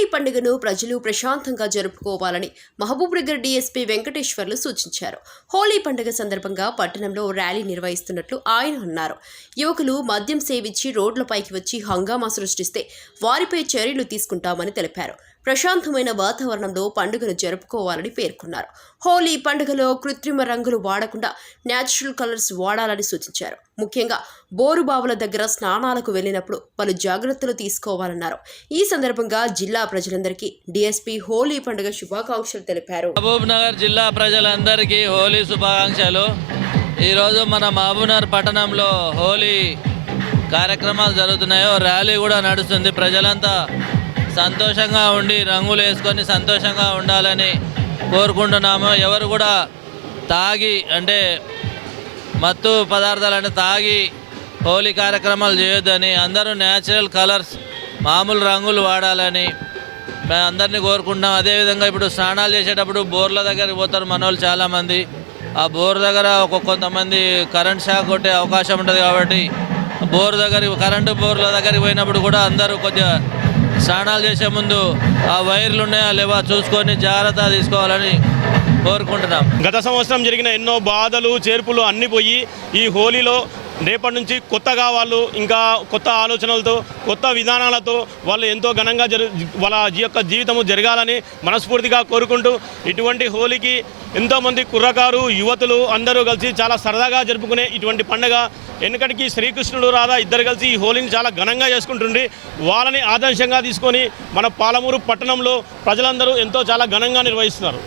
హోలీ పండుగను ప్రజలు ప్రశాంతంగా జరుపుకోవాలని మహబూబ్నగర్ డీఎస్పీ వెంకటేశ్వర్లు సూచించారు. హోలీ పండుగ సందర్భంగా పట్టణంలో ర్యాలీ నిర్వహిస్తున్నట్లు ఆయన అన్నారు. యువకులు మద్యం సేవించి రోడ్లపైకి వచ్చి హంగామా సృష్టిస్తే వారిపై చర్యలు తీసుకుంటామని తెలిపారు. ప్రశాంతమైన వాతావరణంలో పండుగను జరుపుకోవాలని పేర్కొన్నారు. హోలీ పండుగలో కృత్రిమ రంగులు వాడకుండా న్యాచురల్ కలర్స్ వాడాలని సూచించారు. ముఖ్యంగా బోరుబావుల దగ్గర స్నానాలకు వెళ్ళినప్పుడు పలు జాగ్రత్తలు తీసుకోవాలన్నారు. ఈ సందర్భంగా జిల్లా ప్రజలందరికీ డీఎస్పీ హోలీ పండుగ శుభాకాంక్షలు తెలిపారు. మహబూబ్ నగర్ జిల్లా ప్రజలందరికీ హోలీ శుభాకాంక్షలు. ఈరోజు మన మహబూబ్ నగర్ పట్టణంలో హోలీ కార్యక్రమాలు జరుగుతున్నాయో. ర్యాలీ కూడా నడుస్తుంది. ప్రజలంతా సంతోషంగా ఉండి రంగులు వేసుకొని సంతోషంగా ఉండాలని కోరుకుంటున్నాము. ఎవరు కూడా తాగి అంటే మత్తు పదార్థాలను తాగి హోలీ కార్యక్రమాలు చేయొద్దని అందరూ న్యాచురల్ కలర్స్ మామూలు రంగులు వాడాలని అందరినీ కోరుకుంటున్నాం. అదేవిధంగా ఇప్పుడు స్నానాలు చేసేటప్పుడు బోర్ల దగ్గరికి పోతారు మన చాలామంది. ఆ బోర్ దగ్గర ఒక కొంతమంది కరెంట్ షాక్ కొట్టే అవకాశం ఉంటుంది కాబట్టి బోర్ దగ్గర కరెంటు బోర్ల దగ్గరికి పోయినప్పుడు కూడా అందరూ కొద్దిగా స్నానాలు చేసే ముందు ఆ వైర్లు ఉన్నాయా లేవా చూసుకొని జాగ్రత్త తీసుకోవాలని కోరుకుంటున్నాం. గత సంవత్సరం జరిగిన ఎన్నో బాధలు చేర్పులు అన్నీ పోయి ఈ హోలీలో రేపటి నుంచి కొత్తగా వాళ్ళు ఇంకా కొత్త ఆలోచనలతో కొత్త విధానాలతో వాళ్ళు ఎంతో ఘనంగా జరు వాళ్ళ జీ యొక్క జీవితము జరగాలని మనస్ఫూర్తిగా కోరుకుంటూ ఇటువంటి హోలీకి ఎంతోమంది కుర్రకారు యువతులు అందరూ కలిసి చాలా సరదాగా జరుపుకునే ఇటువంటి పండగ వెనుకటికి శ్రీకృష్ణుడు రాధా ఇద్దరు కలిసి ఈ హోలీని చాలా ఘనంగా చేసుకుంటుండ్రి. వాళ్ళని ఆదర్శంగా తీసుకొని మన పాలమూరు పట్టణంలో ప్రజలందరూ ఎంతో చాలా ఘనంగా నిర్వహిస్తున్నారు.